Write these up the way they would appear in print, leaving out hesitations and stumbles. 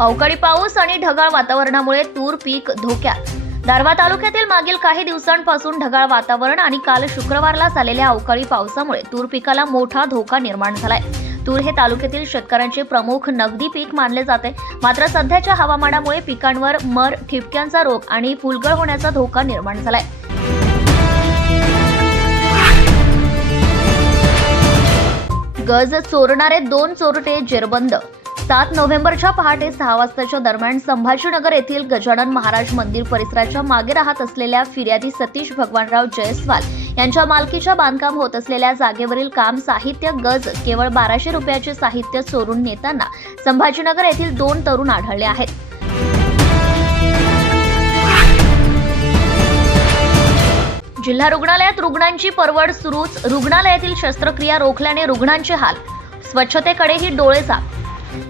अवकाळी पाऊस आणि ढगाळ वातावरणामुळे तूर पीक धोक्यात. दारव्हा तालुक्यातील मागील काही दिवसांपासून ढगाळ वातावरण आणि काल शुक्रवारला झालेल्या अवकाळी पावसामुळे तूर पिकाला मोठा धोका निर्माण झालाय. तूर हे तालुक्यातील शेतकऱ्यांचे प्रमुख नगदी पीक मानले जाते. मात्र सध्याच्या हवामानामुळे पिकांवर मर, ठिपक्यांचा रोग आणि फुलगळ होण्याचा धोका निर्माण झालाय. गज चोरणारे 2 चोरटे जेरबंद. 7 नोव्हेंबरच्या पहाटे 6 वाजताच्या दरम्यान संभाजीनगर येथील गजानन महाराज मंदिर परिसराच्या मागे राहत असलेल्या फिर्यादी सतीश भगवानराव जयस्वाल यांच्या मालकीच्या बांधकाम होत असलेल्या जागेवरील काम साहित्य गज केवळ 1200 रुपयाचे साहित्य चोरून नेताना संभाजीनगर येथील 2 तरुण आढळले आहेत. जिल्हा रुग्णालयात रुग्णांची परवड सुरूच. रुग्णालयातील शस्त्रक्रिया रोखल्याने रुग्णांचे हाल, स्वच्छतेकडेही डोळे जात.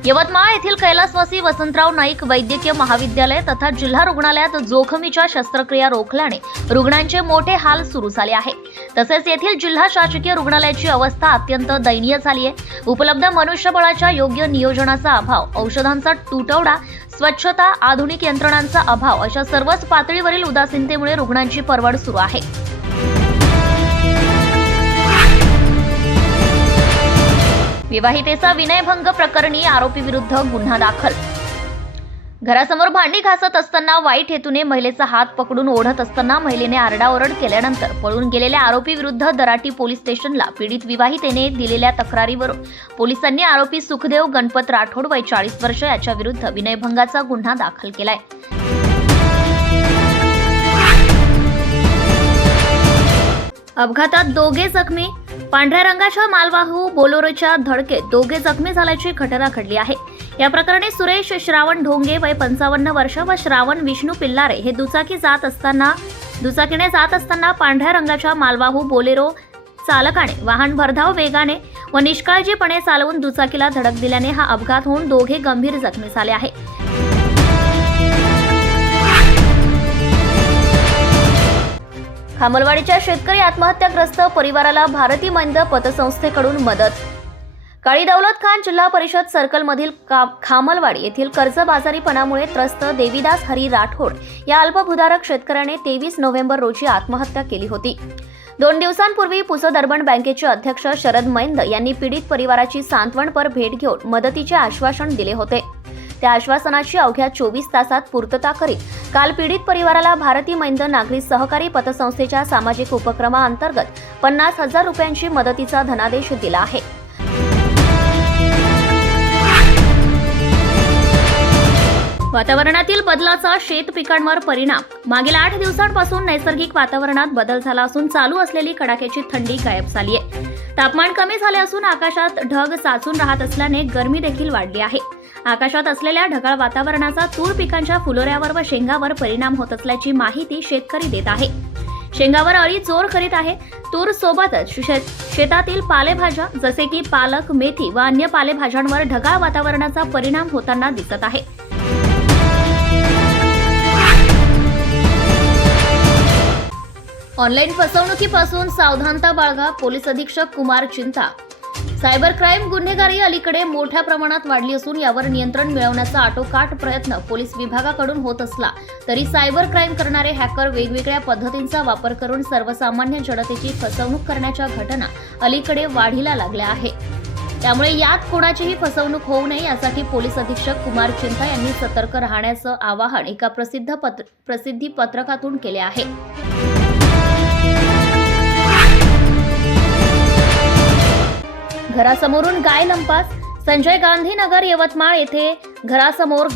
यवतमाळ येथील कैलासवासी वसंतराव नाईक वैद्यकीय महाविद्यालय तथा जिल्हा रुग्णालयात जोखमीच्या शस्त्रक्रिया रोखल्याने रुग्णांचे मोठे हाल सुरू झाले आहे. तसेच येथील जिल्हा शासकीय रुग्णालयाची अवस्था अत्यंत दयनीय झाली आहे. उपलब्ध मनुष्यबळाच्या योग्य नियोजनाचा अभाव, औषधांचा तुटवडा, स्वच्छता, आधुनिक यंत्रणांचा अभाव अशा सर्वच पातळीवरील उदासीनतेमुळे रुग्णांची परवड सुरू आहे. विवाहितेचा विनयभंग प्रकरणी आरोपी विरुद्ध गुन्हा दाखल. घरासमोर भांडी घासत असताना वाईट हेतूने महिलेचा हात पकडून ओढत असताना महिलेने आरडाओरड केल्यानंतर पळून गेलेल्या आरोपी विरुद्ध दराटी पोलीस स्टेशनला पीडित विवाहितेने दिलेल्या तक्रारीवरून पोलिसांनी आरोपी सुखदेव गणपत राठोड वय 40 वर्ष याच्या विरुद्ध विनयभंगाचा गुन्हा दाखल केलाय. अपघातात दोघे जखमी. पांढऱ्या रंगाच्या मालवाहू बोलेरोच्या धडकेत दोघे जखमी झाल्याची घटना घडली आहे. या प्रकरणी सुरेश श्रावण ढोंगे वय 55 वर्ष व श्रावण विष्णू पिल्लारे हे दुचाकीने जात असताना पांढऱ्या रंगाच्या मालवाहू बोलेरो चालकाने वाहन भरधाव वेगाने व निष्काळजीपणे चालवून दुचाकीला धडक दिल्याने हा अपघात होऊन दोघे गंभीर जखमी झाले आहे. खामलवाडीच्या शेतकरी आत्महत्याग्रस्त परिवाराला भारती मैंद पतसंस्थेकडून मदत. काळी दौलत खान जिल्हा परिषद सर्कलमधील खामलवाडी येथील कर्जबाजारीपणामुळे त्रस्त देवीदास हरी राठोड या अल्पभूधारक शेतकऱ्याने 23 नोव्हेंबर रोजी आत्महत्या केली होती. 2 दिवसांपूर्वी पुसद अर्बन बँकेचे अध्यक्ष शरद मैंद यांनी पीडित परिवाराची सांत्वनपर भेट घेऊन मदतीचे आश्वासन दिले होते. त्या आश्वासनाची अवघ्या 24 तासात पूर्तता करीत काल पीडित परिवाराला भारती मैंद नागरी सहकारी पतसंस्थेच्या सामाजिक उपक्रमाअंतर्गत 50,000 रुपयांची मदतीचा धनादेश दिला आहे. वातावरणातील बदलाचा शेत पिकांवर परिणाम. मागील 8 दिवसांपासून नैसर्गिक वातावरणात बदल झाला असून चालू असलेली कडाक्याची थंडी गायब झाली आहे. तापमान कमी झाले असून आकाशात ढग साचून राहत असल्याने गरमी देखील वाढली आहे. आकाशात असलेल्या ढगाळ वातावरणाचा तूर पिकांच्या फुलोऱ्यावर व शेंगावर परिणाम होत असल्याची माहिती शेतकरी देत आहे. शेंगावर अळी जोर करीत आहे. तूर सोबतच शेतातील पालेभाज्या जसे की पालक, मेथी व अन्य पालेभाज्यांवर ढगाळ वातावरणाचा परिणाम होताना दिसत आहे. ऑनलाईन फसवणुकीपासून सावधानता बाळगा. पोलीस अधीक्षक कुमार चिंता. सायबर क्राईम गुन्हेगारी अलीकडे मोठ्या प्रमाणात वाढली असून यावर नियंत्रण मिळवण्याचा आटोकाट प्रयत्न पोलीस विभागाकडून होत असला तरी सायबर क्राईम करणारे हॅकर वेगवेगळ्या पद्धतींचा वापर करून सर्वसामान्य जनतेची फसवणूक करण्याच्या घटना अलीकडे वाढीला लागल्या आहे. त्यामुळे यात कोणाचीही फसवणूक होऊ नये यासाठी पोलीस अधीक्षक कुमार चिंता यांनी सतर्क राहण्याचं आवाहन एका प्रसिद्धी पत्रकातून केले आहे. घरासमोरून गाय लंपास. संजय गांधी नगर यवतमाळ येथे घरासमोर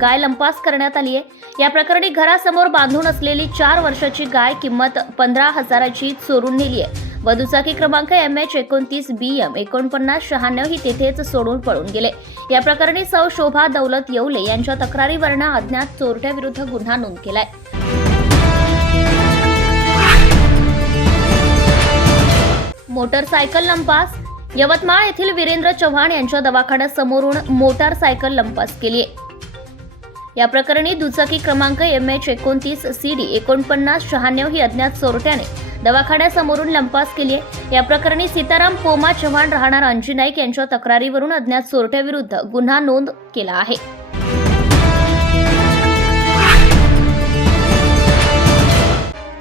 गाय लंपास करण्यात आली आहे. या प्रकरणी घरासमोर बांधून असलेली 4 वर्षाची गाय किंमत 15,000ची चोरून नेली आहे व दुचाकी क्रमांक MH29BM 4996 ही तेथेच सोडून पळून गेले. या प्रकरणी सौ शोभा दौलत येवले यांच्या तक्रारीवरून अज्ञात चोरट्याविरुद्ध गुन्हा नोंद केलाय. मोटरसायकल लंपास. यवतमाळ येथील वीरेंद्र चव्हाण यांच्या दवाखान्यासमोरून मोटारसायकल लंपास केली आहे. या प्रकरणी दुचाकी क्रमांक MH29CD 4996 ही अज्ञात चोरट्याने दवाखान्यासमोरून लंपास केली आहे। या प्रकरणी सीताराम पोमा चव्हाण राहणार अंजी नाईक यांच्या तक्रारीवरून अज्ञात चोरट्याविरुद्ध गुन्हा नोंद केला आहे।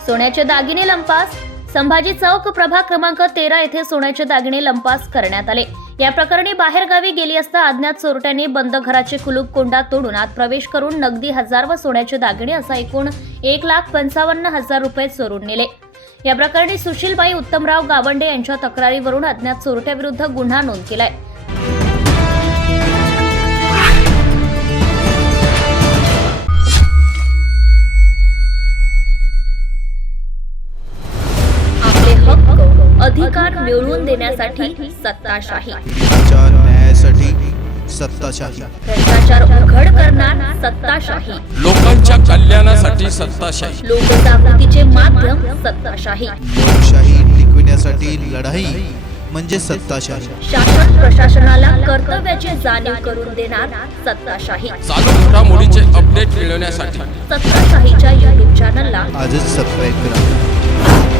सोन्याचे दागिने लंपास। संभाजी चौक प्रभाग क्रमांक 13 येथे सोन्याचे दागिने लंपास करण्यात आले। या प्रकरणी बाहेरगावी गेली असता अज्ञात चोरट्यांनी बंद घराचे कुलूप कोंडा तोडून आत प्रवेश करून नगदी 1000 व सोन्याचे दागिने असा एकूण 1,55,000 रुपये चोरून नेले। या प्रकरणी सुशीलबाई उत्तमराव गावंडे यांच्या तक्रारीवरून अज्ञात चोरट्याविरुद्ध गुन्हा नोंद केलाय। अधिकार मिळवून देण्यासाठी सत्ताशाही, न्यायासाठी सत्ताशाही, भ्रष्टाचार उघड करणार सत्ताशाही, लोकांच्या कल्याणासाठी सत्ताशाही, लोकजागृतीचे माध्यम सत्ताशाही, लोकशाही टिकविण्यासाठी लढाई म्हणजे सत्ताशाही, शासन प्रशासनाला कर्तव्याची जाणीव करून देणार सत्ताशाही, चालू घडामोडीचे अपडेट मिळवण्यासाठी सत्ताशाहीच्या YouTube चॅनलला आजच सबस्क्राईब करा।